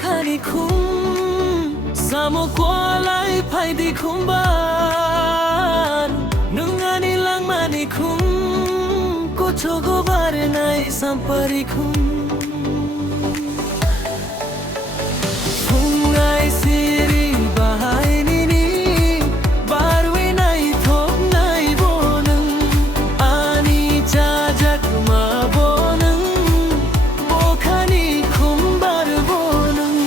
khani khum samo kwalai phai di khum ban nungani lang mani khum ko chogo bare nai sampari khum fungai siri bahai nini barwi nai thok nai bonung ani jajak ma bonung bokhani khum bar bonung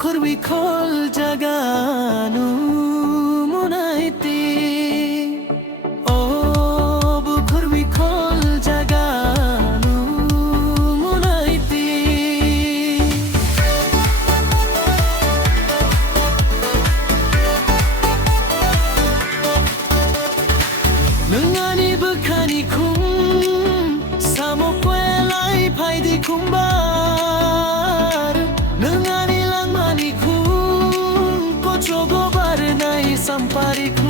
Kurwi kol jaganu munaiti oh bu kurwi kol jaganu munaiti nungani bukhani khum samo kwelai phai di khumbar nungani chogo bare nai sampari khum